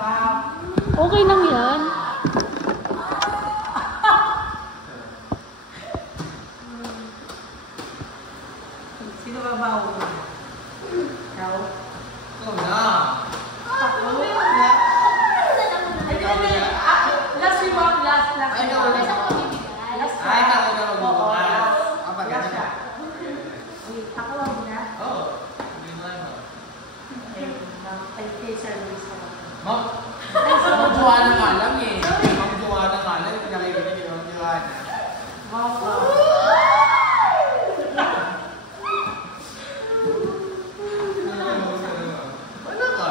Okay lang yan. Sino ba bawo? Ikaw? Ikaw na. Last si Mom, last. Ay, ikaw na. Ay, ako na magbubukas. Apa, gano'n ka? Ako lang na. Oo. Hindi mo lang. Ay, service ako. Ma'am, Ma'am Joanna nga lang eh. Ma'am Joanna nga lang. Pinakibigay ni Ma'am Joanna. Mom, Wala ka.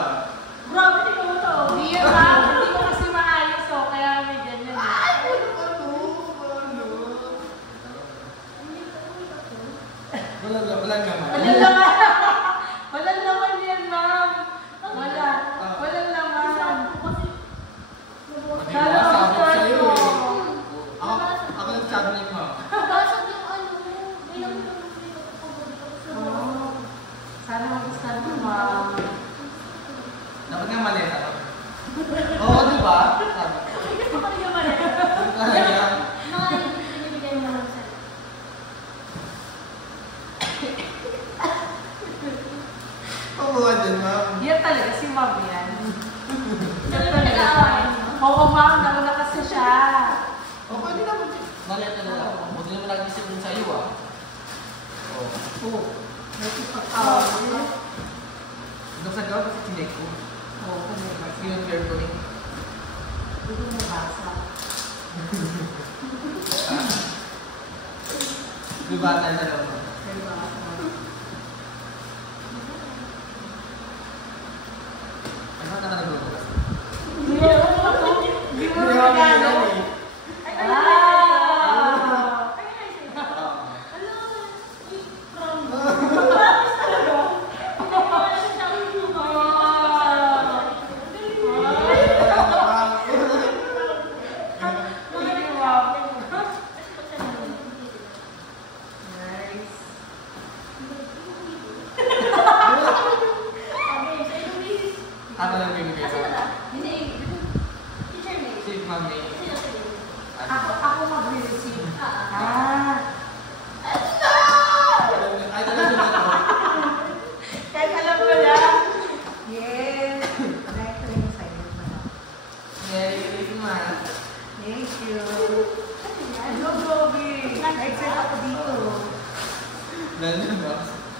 grabe ni ko to. Hindi yan ma'am. Hindi ko kasi maayos oh. Kaya may ganyan. Wala naman. Walang laman. Walang laman yan ma'am. Walang laman. Diba, sabi ko sa'yo eh. Ako nagsabi niyo Ma'am. Sana magustuhan mo ma'am. Dapat nga maleta ka. Oo, diba? Sabi ko. Kaya. Pamuha din, Ma'am. Yan talaga si ma'am yan. Yan talaga siya. Oo ma'am, nauna kasi siya. O, pwede naman. Maleta na lang. Buti naman nag-isip din sa'yo ah. Oo. Nakipagtawag niya. Hanggang sa gawin kasi chinek ko. Oo, kung may Mas yun carefully. Hindi mo nabasa. Diba tayo na lang, Ma'am? May basa. Ano ka naman nagbubukas? Hindi mo regalo. Ano lang bibigay sa wala? Si Ma'am May. Ako mag-receive. Ay, talaga ba ito? Kahit alam ko lang. Yes. Ito yung sa'yo. Merry Christmas. Thank you. Hello, Bobby. Na-excite ako dito. Lalo ba?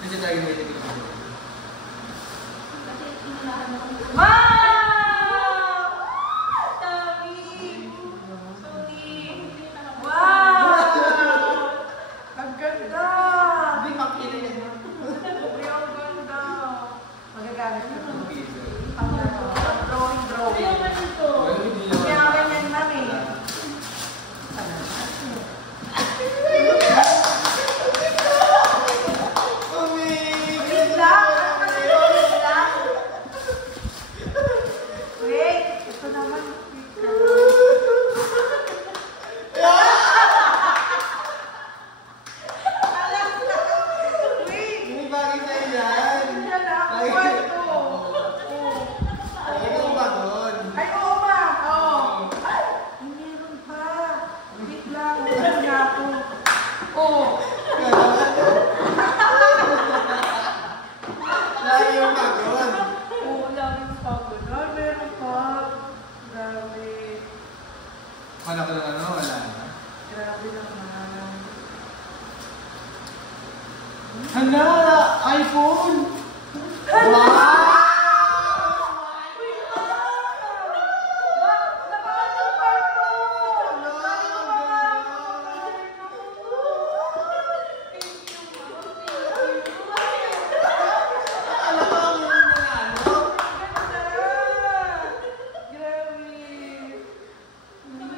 Kasi tayo may tigil ko. Wow! Tommy! Wow! Ang ganda! Hindi makita yan. Uy, ang ganda! Magagamit ko ito. Piso. Drawing. Well, hindi naman. Kaya ganyan, mami. Wait lang! Wait lang! Wait! Ito naman. Wait! Hindi bagay sa'yo yan. Yan na ako. Kwarto. Ay, ikaw ba doon? Ay, oo, ma. Oo. Ay, meron pa. Wait lang. Ano na ako? Oo. Lagi yung pagod. Oo, laging pagod. Ay, meron pa. Grabe. Wala ko lang ano, wala na. Grabe naman. Hala! iPhone! Wow!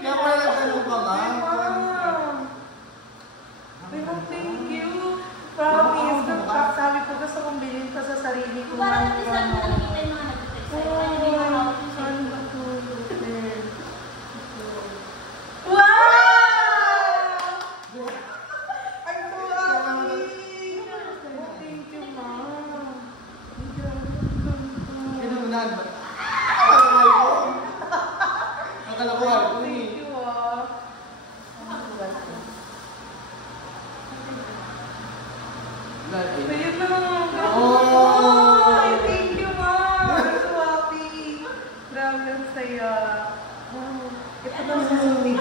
Kaya pala nagtanong pa ka? Thank you. Promise. Sabi ko gusto kong bilhin ko sa sarili ko. saya. Ito na susunod.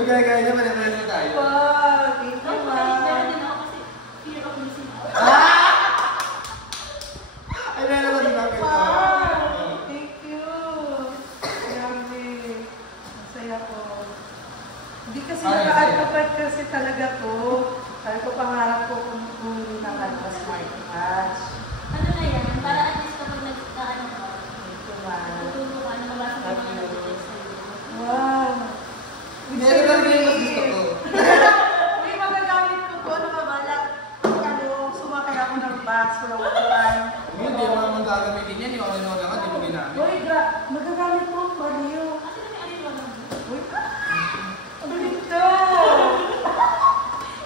Gaya-gaya naman ang presyo tayo. Thank you, Meron ma'am. din ako kasi fear of missing out. Ay, meron ko din ako ito. Wow! Thank you! Grabe. Masaya ko. Hindi kasi naka-advocate kasi talaga to. Sabi ko, pangarap ko kung hindi naka-smart watch. Ano na yan? Para at least kapag nagkaan ka, Thank you, ma'am. tutulong ka na mabasa ka mga nag-text sa'yo. Wow! Meron lang din mas gusto ko. Uy, magagamit ko to. Ano ka bala? Sumakay ako ng bus. Wala ko time. Hindi mo naman gagamitin yan. Yung ano lang, hindi mo ginamit. Uy, magagamit mo, Mario. Kasi na may ano lang. Uy, ang dito!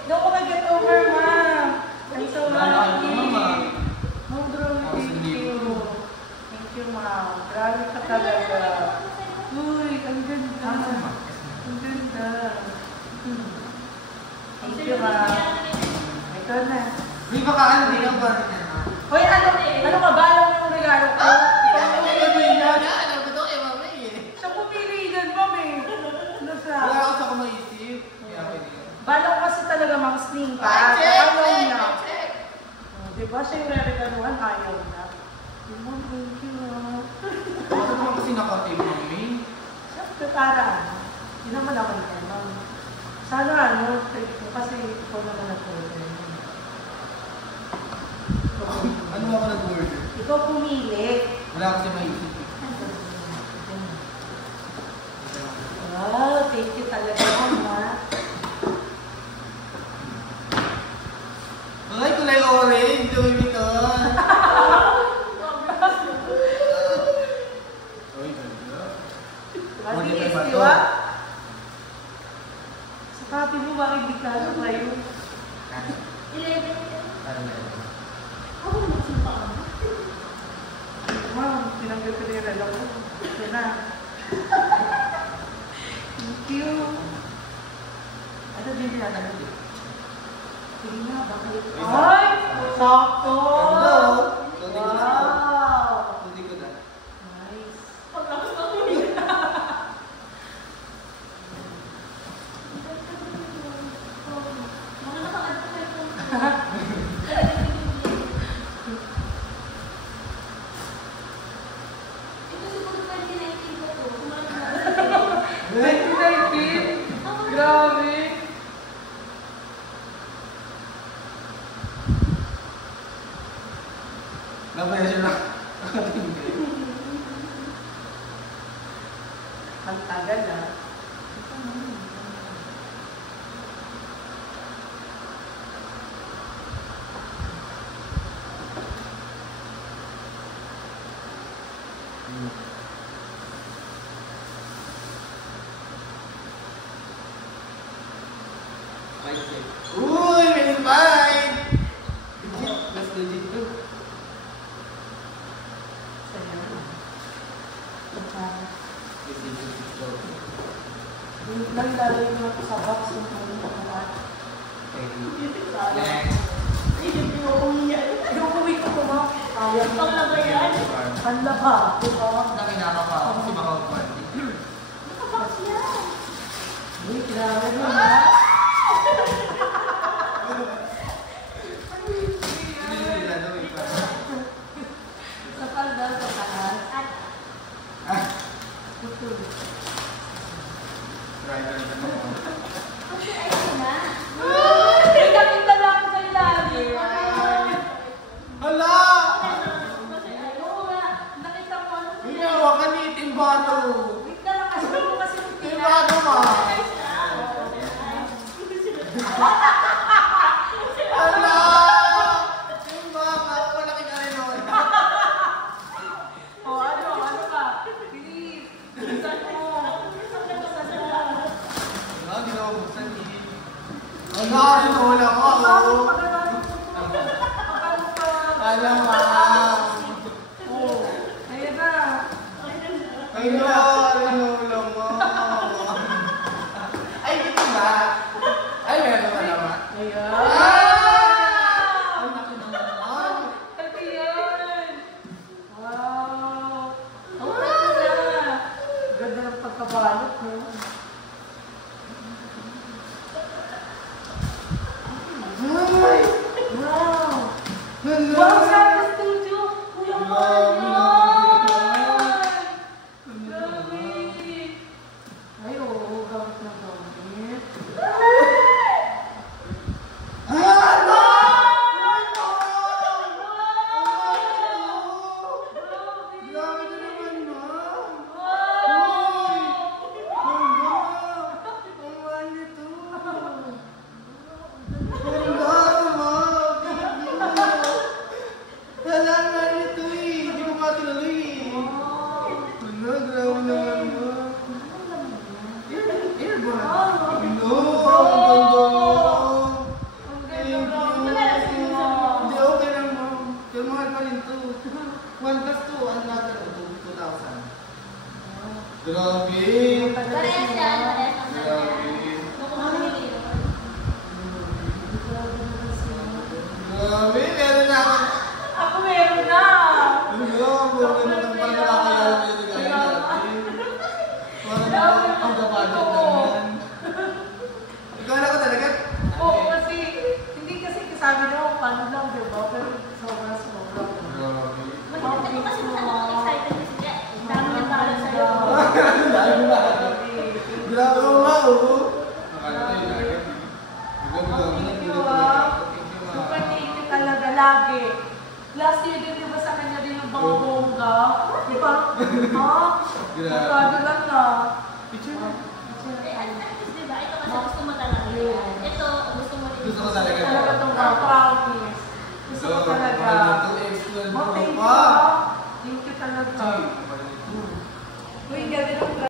Don't ko mag-get over, ma'am. I'm so Mahal ko, happy. ma'am. Oh, bro, thank you. Thank you, ma'am. Grabe ka talaga. Uy, ang ganda. Ang ganda. Thank you, ma'am. Ito na. Uy, baka ano din ang gamit yan, ha? Hoy, ano ka ba? Alam mo yung regalo ko? Alam ko to kay mama eh. Siya pumili din, ma'am eh. Ano siya? Wala ako sa kumaisip. Kaya pwede yun. Bala ko kasi talaga mang sling ka. Ayaw niya. Diba siya yung re-regaluhan, ayaw niya. Ma'am, thank you. Bakit naman kasi naka-tape, mami? Siyempre, para. Hindi naman naman yan, ma'am. Sana ano, kasi ikaw naman nag-order. Ano ako nag-order? Ikaw pumili. Wala kasi maisip. Wow, thank you talaga, ma'am, ha? Ay, kulay orange. Louis Vuitton. Uy, ganda. Matiis, di ba? Sa papi mo, bakit bigla kayo? 11. Ano na yun? Ako na magsimpa ka. Ma'am, tinanggal ko na yung relo ko. Ito na. Thank you. Ano din tinatanong din? Sige nga, bakit? Ay! Sakto! Hello? Hindi ko na. Wow! Hindi ko na. Nice. Paglakas na ko yun. Mga nakakad ko kayo. Ito siguro 2019 ko to. Kumain na ako. 2019? Grabe! Nabaya siya na. Ang tagal, ah. Uy, may invite! Legit, mas legit to. Saya. Naglalagay mo ako sa box yung mga naman. Next. Yung uwi ko mo, ayaw mo. Panglabayan. Ang laba, diba? Nakinaka pa ako kasi baka upandi. Nakabox yan. Uy, grabe mo na. Hindi nila daw iba. Sa palda, sa taas. Ah, Tutul. try ka na naman. Kasi ayun na. Ay, nakita lang ako sa ilalim. Hala! Kasi ayun nga. Nakita mo ano? Uy, hawa ka ni Timbato. Wait na lang kasi mo kasi Timbato ma. Hala! Timbato, malaki ka rin nun. O ano ka? Bilis. Bilisan mo. Bilisan mo. Wala, hindi na ako buksan eh. Wala, wala ko. Paano ka? Alam mo. Oh, ayan na. Ay, no, wala mo. Ay, dito ba? Ay, meron pa naman. Ayan. Ang laki naman. Ito yan. Wow. Ang ganda. balot mo. Ay! Wow! Hala! Wow, sa studio! Kuya Grabe! Ay, oo, gamit na gamit. Hala! Grabe ka naman, ma'am! Uy! Ganda! Ang mahal nito! Ganda, ma'am! Thank you! Hala, ang mahal nito eh! Hindi ko pa tinuloy eh! Hala, grabe naman, ma'am! Earbud! Hello! Ang ganda mo! Thank you! Hindi, okay lang, ma'am. Pero mahal pa rin to. 1 plus 2, ano natin? 2,000. Grabe! Parehas yan, parehas ang Grabe! ganyan. Mukhang mamili. Grabe! Meron na ako! Ako meron na! Hello! Parang nakakayala mo yung gaya natin. Parang ang gabado naman. Ikaw na ko talaga? Oo, kasi, hindi kasi sabi nyo, paano lang, di ba? Pero sobrang. Grabe! Ito kasi excited kasi siya. Ang dami niyang balot sa'yo. Grabe mo nga, oh! Akala ko yung nugget. Thank you, ah. Super thank you talaga, lagi. Last year din, di ba sa kanya din yung mga bongga? Di ba? Ha? Magkano lang na. Picture na. At least, di ba? Ito kasi gusto mo talaga. Ito, gusto mo rin. Gusto ko talaga. Talaga itong promise. Gusto ko talaga. Extra Oh, thank you, pa. ah. Thank you talaga. Mahal nito. Uy, ganda ng